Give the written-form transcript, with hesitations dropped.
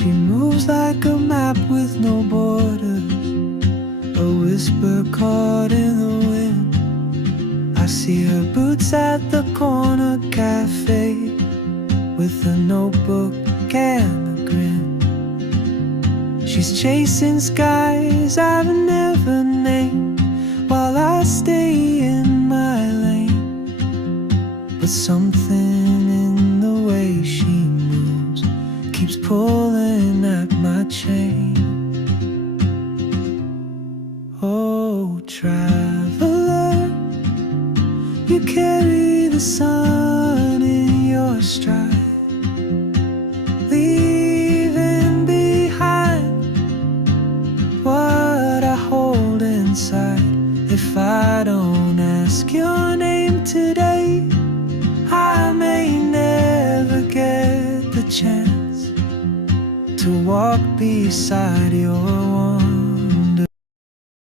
She moves like a map with no borders, a whisper caught in the wind. I see her boots at the corner cafe, with a notebook and a grin. She's chasing skies I've never named, while I stay in my lane. But something in the way she moves keeps pulling at my chain. Oh, traveler, you carry the sun in your stride, leaving behind what I hold inside. If I don't ask your name today, I may never get the chance to walk beside your one.